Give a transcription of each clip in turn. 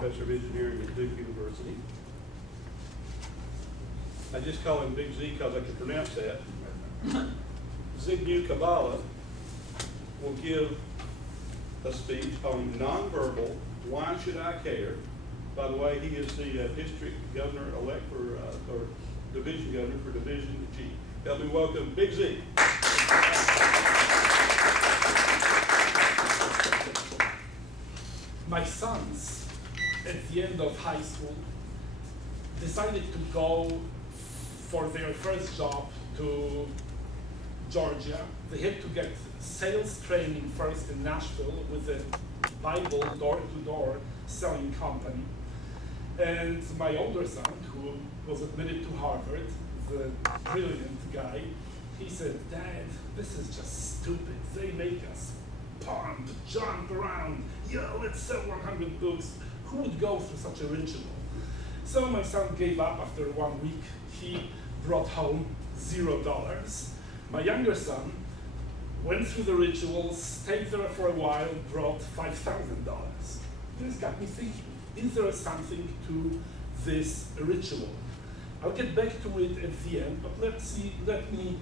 professor of engineering at Duke University. I just call him Big Z because I can pronounce that. Zbigniew Kabala will give a speech on nonverbal, why should I care? By the way, he is the district governor-elect for, or division governor for Division G. Help me welcome Big Z. My sons, at the end of high school, decided to go for their first job to Georgia. They had to get sales training first in Nashville with a Bible door-to-door selling company. And my older son, who was admitted to Harvard, the brilliant guy, he said, "Dad, this is just stupid. They make us pump, jump around. Yeah, let's sell 100 books. Who would go through such a ritual?" So my son gave up after 1 week. He brought home $0. My younger son went through the rituals, stayed there for a while, brought $5,000. This got me thinking, is there something to this ritual? I'll get back to it at the end, but let me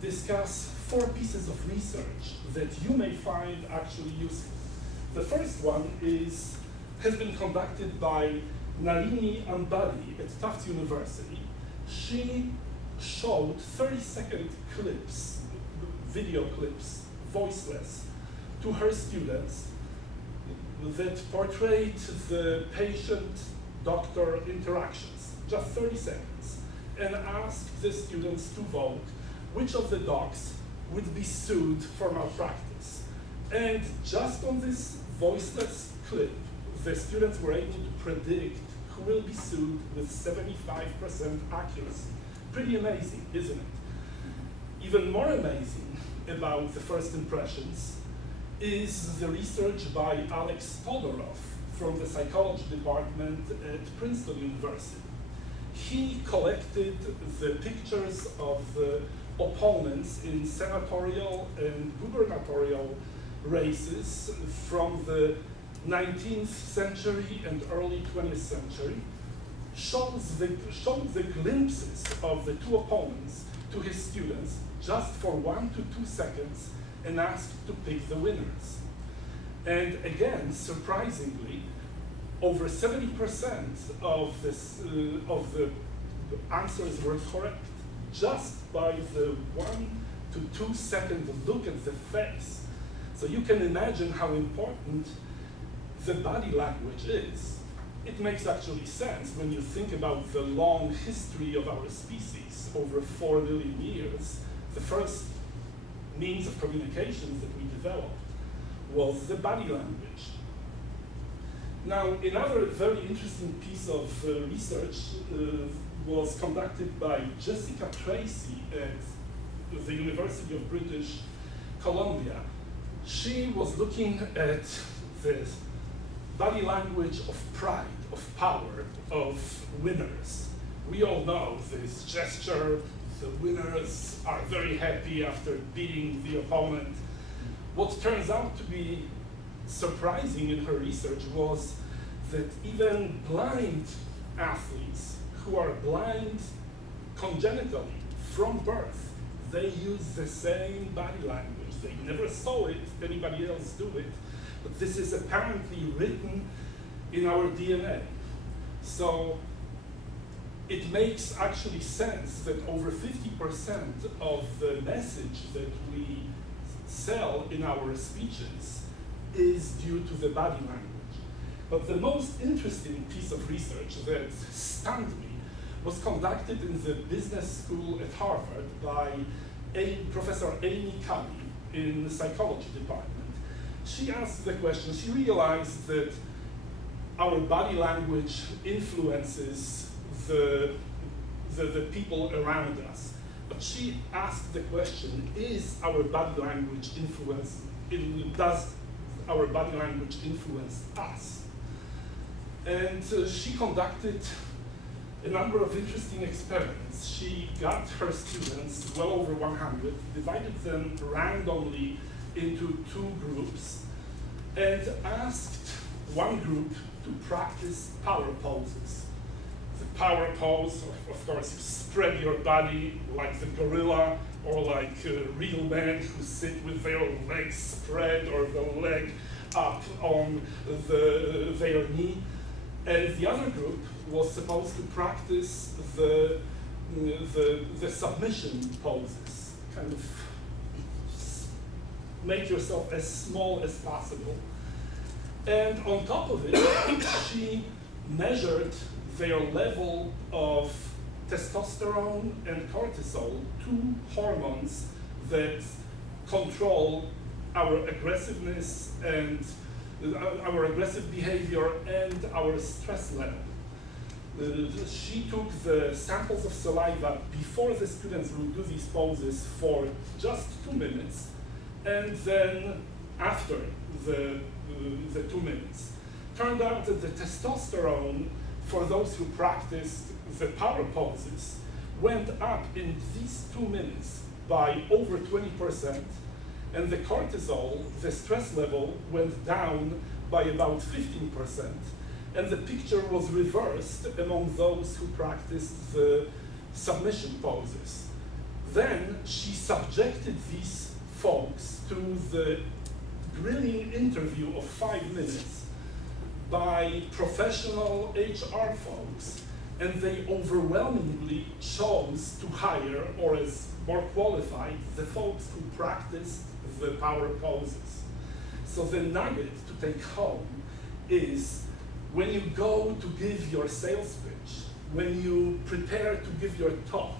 discuss 4 pieces of research that you may find actually useful. The first one has been conducted by Nalini Ambali at Tufts University. She showed 30-second clips, video clips, voiceless, to her students that portrayed the patient-doctor interactions, just 30 seconds, and asked the students to vote which of the docs would be sued for malpractice. And just on this voiceless clip, the students were able to predict who will be sued with 75% accuracy. Pretty amazing, isn't it? Even more amazing about the first impressions is the research by Alex Todorov from the psychology department at Princeton University. He collected the pictures of the opponents in senatorial and gubernatorial races from the 19th century and early 20th century, showed the glimpses of the 2 opponents to his students just for 1 to 2 seconds and asked to pick the winners. And again, surprisingly, over 70% of the answers were correct just by the 1 to 2 second look at the face. So you can imagine how important the body language is. It makes actually sense when you think about the long history of our species over 4 million years. The first means of communication that we developed was the body language. Now, another very interesting piece of research was conducted by Jessica Tracy at the University of British Columbia. She was looking at the body language of pride, of power, of winners. We all know this gesture. The winners are very happy after beating the opponent. What turns out to be surprising in her research was that even blind athletes who are blind congenitally from birth, they use the same body language. They never saw anybody else do it, but this is apparently written in our DNA. So it makes actually sense that over 50% of the message that we sell in our speeches is due to the body language. But the most interesting piece of research that stunned me was conducted in the business school at Harvard by Professor Amy Cuddy in the psychology department. She asked the question, she realized that our body language influences the people around us. But she asked the question, does our body language influence us? And she conducted a number of interesting experiments. She got her students, well over 100, divided them randomly into 2 groups, and asked one group to practice power poses. The power pose, of course, you spread your body like the gorilla, or like real men who sit with their legs spread or the leg up on their knee. And the other group was supposed to practice the submission poses, kind of make yourself as small as possible. And on top of it, she measured their level of testosterone and cortisol, two hormones that control our aggressiveness and our aggressive behavior and our stress level. She took the samples of saliva before the students would do these poses for just 2 minutes, and then after the 2 minutes. Turned out that the testosterone for those who practiced the power poses went up in these 2 minutes by over 20%, and the cortisol, the stress level, went down by about 15%. And the picture was reversed among those who practiced the submission poses. Then she subjected these folks to the grilling interview of 5 minutes by professional HR folks, and they overwhelmingly chose to hire, or as more qualified, the folks who practiced the power poses. So the nugget to take home is, when you go to give your sales pitch, when you prepare to give your talk,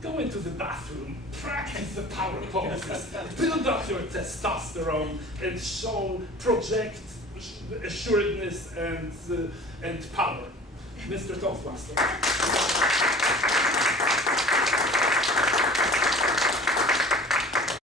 go into the bathroom, practice the power poses, build up your testosterone, and project assuredness and power. Mr. Toastmaster.